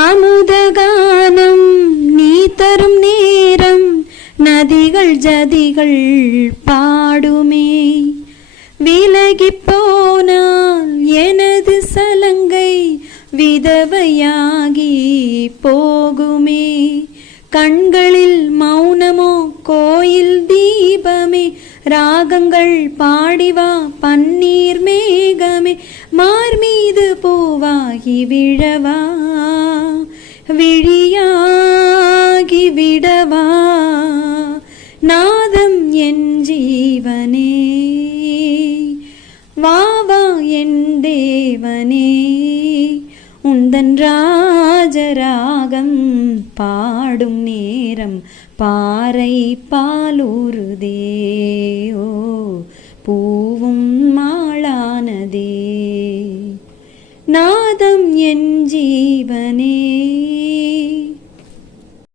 அமுதகானம் நீ தரும் நேரம் நதிகள் ஜதிகள் பாடுமே. விலகி போனால் எனது சலங்கை விதவையாகி போகுமே. கண்களில் மௌனமோ கோயில் தீபமே, ராகங்கள் பாடிவா பன்னீர் மேகமே. மார் மீது பூவாகி விழவா, விழியாகி விடவா, நாதம் என் ஜீவனே, வாவா என் தேவனே. உந்தன் ராஜராகம் பாடும் நேரம் பாறை பாலூருதே. ஓ பூவும் மாளானதே, நாதம் என் ஜீவனே.